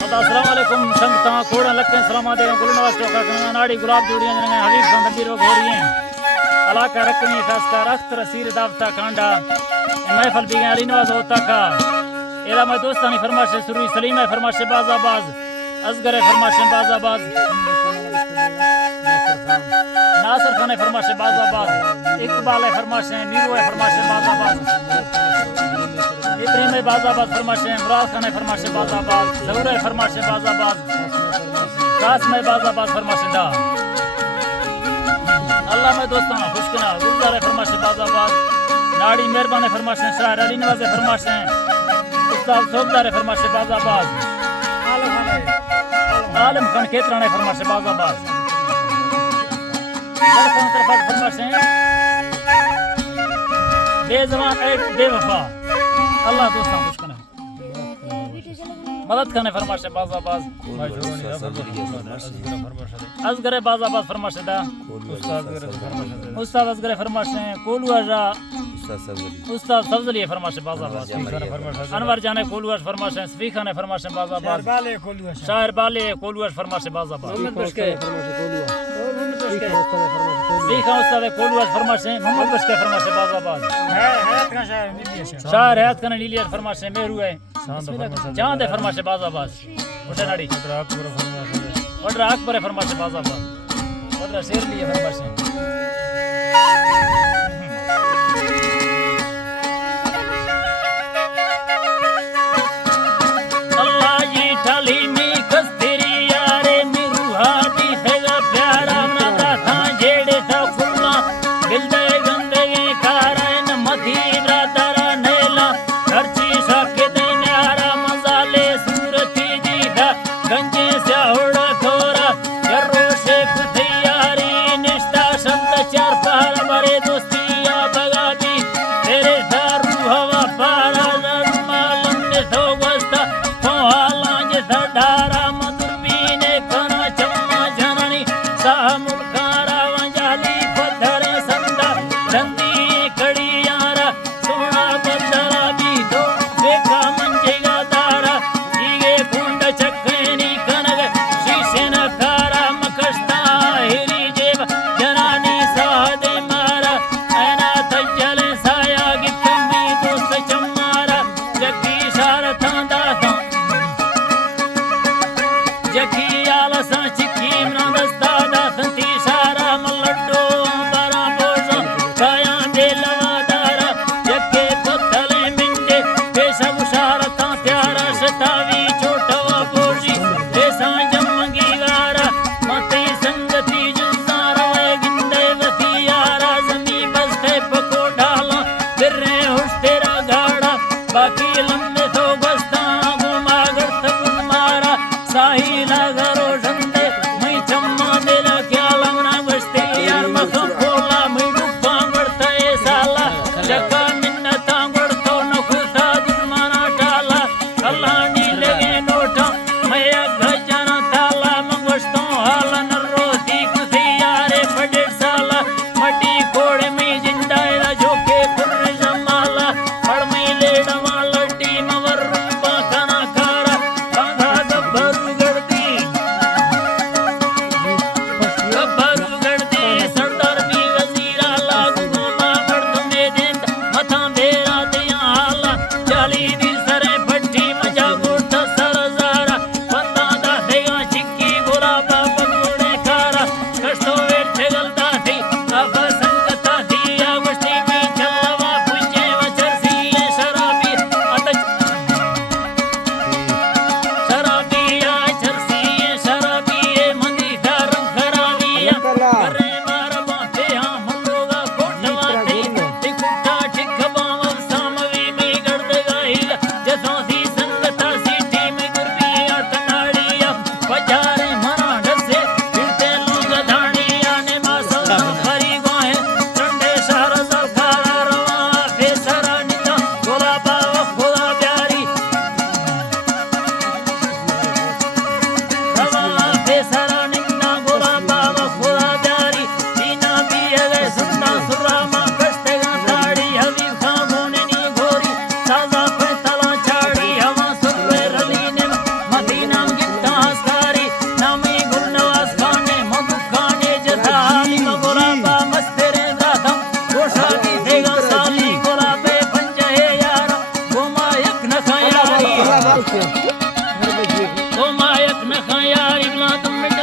अस्सलामुअलैकुम संगता कोड़ा लक्के सलामा दे गुलनवास टोका कना नाड़ी गुलाब जोड़ियां जने हबीब संदीर गोरियां अलाका रकनी खास का रख्त रसीर दावता कांडा महफल भी अली नवाज होता का एला मैं दोस्तानी फरमाश सुरी सलीम फरमाश बाजाबाज असगर फरमाश बाजाबाज नासिर खान फरमाश बाजाबाज इकबाल फरमाश मीरू फरमाश बाजाबाज इब्राहिम बाजाबाद फरमाशे मुराद खान फरमाशे बाजाबाद जहूर फरमाशे बाजाबाद कासम बाजाबाद फरमाशे दा अल्लाह में दोस्ताना खुशकना गुलजार फरमाशे बाजाबाद नाड़ी मेहरबान फरमाशे शायर अली नवाज फरमाशे उस्ताद सोबदार फरमाशे बाजाबाद आलम खान केतराने फरमाशे बाजाबाद दरखान तरफ फरमाशे बेजवान ऐट बेवफा अल्लाह दोस्तान खुश करना मदद करने फरमाशे बाजाबाज असगर बाजाबाज फरमाशे दा उस्ताद असगर फरमाशे कोलुआजा उस्ताद सफजली फरमाशे बाजाबाज अनवर जाने कोलुआज फरमाशे सफी खान फरमाशे बाजाबाज शायर बाले कोलुआज फरमाशे बाजाबाज मोहम्मद बशके सफी खान उस्ताद कोलुआज फरमाशे मोहम्मद बशके फरमाशे बाजाबाज शायर हैत खान नीलिया फरमाशे मेरू है चांद फरमाशे बाजाबाज उठे नाड़ी ऑर्डर अकबर फरमाशे बाजाबाज ऑर्डर शेर लिए फरमाशे अल्लाह जी ठाली में कस्तरी यारे मेरू हादी फेगा प्यारा मना था जेड़े था फुल्ला दिल दे गंदे कारण मधी ब्रदर नेला खर्ची साके दे न्यारा मसाले सूरती दीदा गंजे से होड़ा खोरा जरो शेख तैयारी निष्ठा शब्द चार पहाड़ बड़े दोस्तिया बगाती तेरे दारू हवा पारा मालम ने तो बस्ता तो हालांज सडारा मधुरबीने कना चम्मा जननी सामुल कारा वंजाली पत्थर संदा दंदी कड़ी यारा सोना बदला भी दो देखा मंजेगा दारा जीगे कुंड चक्रेनी कनग शीशे न कारा मकस्ता हिरी जेब जनानी सादे मारा ऐना तजल साया गितमी दोस्त चम्मारा जकी शार थांदा था जकी आला सा चिकी मृदस्ता दा संती सारा मलड्डो बारा बोझा काया दे लवादारा जके पत्थले मिंडे पेशा उशारा था प्यारा शतावी छोटवा बोझी ऐसा जमंगी गारा मती संगति जुसारा वे गिंदे वसियारा जमी बस्ते पको डाला फिरे हुश तेरा गाड़ा बाकी लम्बे तो बस्ता गुमा गर्त गुमारा साहिला घरो झंडे मई चम्मा देला क्या लंगना बस्ते यार मखम खोला मई डुब्बा बढ़ता ए साला जका मिन्नता बढ़तो नखुसा दुश्मना टाला अल्लाह नी लगे नोटा मैं गजना ताला मंगवस्तो हाल नरोती कुसी यारे बड़े साला मटी कोड़े में जिंदा एला जोके खुर जमाला पड़ में लेडवा लड्डी मवर रूपा कना कारा बांधा गब्बर गड़ती तुम